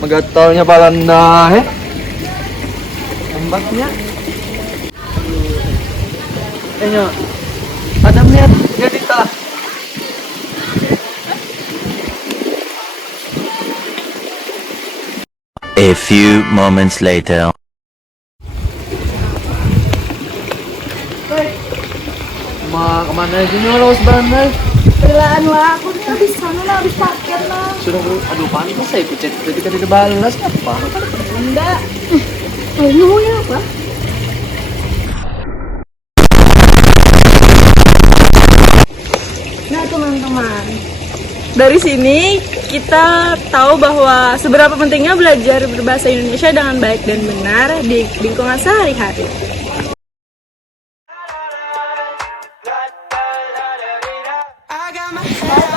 Magatalnya palanda, Lambatnya. Nyo, ada niat jadi tak? A few moments later. Kemana aja nih orang sebenarnya? Belaan lah, aku nih habis sana lah, habis parkir lah. Sudah aduh panik saya ikut chat ketika tidak balas apa? Enggak. Ini ya apa? Nah teman-teman, dari sini kita tahu bahwa seberapa pentingnya belajar berbahasa Indonesia dengan baik dan benar di lingkungan sehari-hari.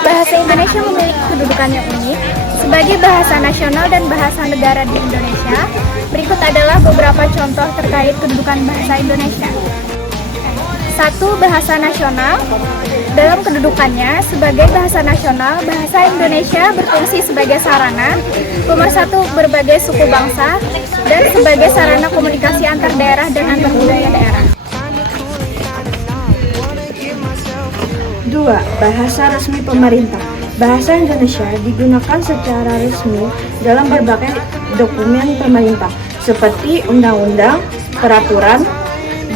Bahasa Indonesia memiliki kedudukan yang unik sebagai bahasa nasional dan bahasa negara di Indonesia. Berikut adalah beberapa contoh terkait kedudukan bahasa Indonesia. 1. Bahasa nasional. Dalam kedudukannya sebagai bahasa nasional, bahasa Indonesia berfungsi sebagai sarana pemersatu berbagai suku bangsa dan sebagai sarana komunikasi antar daerah dan antar budaya daerah. 2. Bahasa resmi pemerintah. Bahasa Indonesia digunakan secara resmi dalam berbagai dokumen pemerintah seperti undang-undang, peraturan,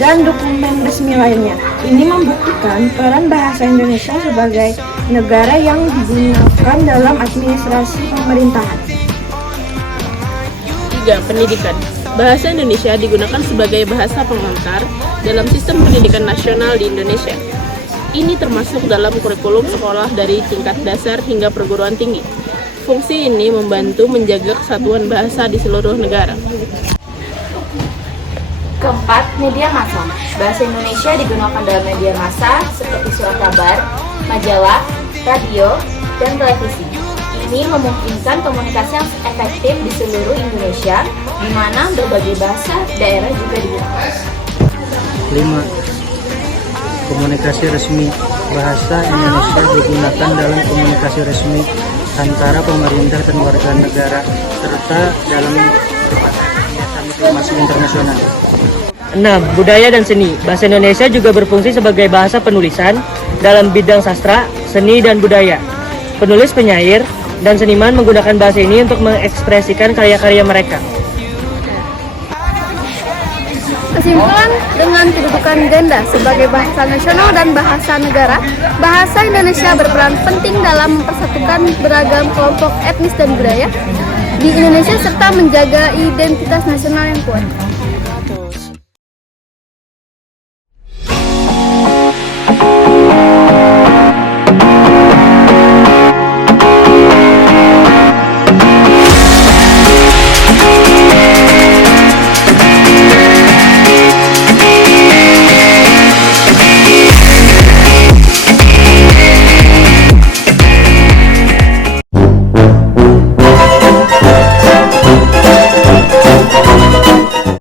dan dokumen resmi lainnya. Ini membuktikan peran bahasa Indonesia sebagai negara yang digunakan dalam administrasi pemerintahan. 3. Pendidikan. Bahasa Indonesia digunakan sebagai bahasa pengantar dalam sistem pendidikan nasional di Indonesia. Ini termasuk dalam kurikulum sekolah dari tingkat dasar hingga perguruan tinggi. Fungsi ini membantu menjaga kesatuan bahasa di seluruh negara. 4. Media massa. Bahasa Indonesia digunakan dalam media massa seperti surat kabar, majalah, radio, dan televisi. Ini memungkinkan komunikasi yang efektif di seluruh Indonesia, di mana berbagai bahasa daerah juga digunakan. 5. Komunikasi resmi. Bahasa Indonesia digunakan dalam komunikasi resmi antara pemerintah dan warga negara, serta dalam berbagai kegiatan diplomasi internasional. 6. Budaya dan seni. Bahasa Indonesia juga berfungsi sebagai bahasa penulisan dalam bidang sastra, seni, dan budaya. Penulis, penyair, dan seniman menggunakan bahasa ini untuk mengekspresikan karya-karya mereka. Kesimpulan, dengan kedudukan ganda sebagai bahasa nasional dan bahasa negara, bahasa Indonesia berperan penting dalam mempersatukan beragam kelompok etnis dan budaya di Indonesia serta menjaga identitas nasional yang kuat.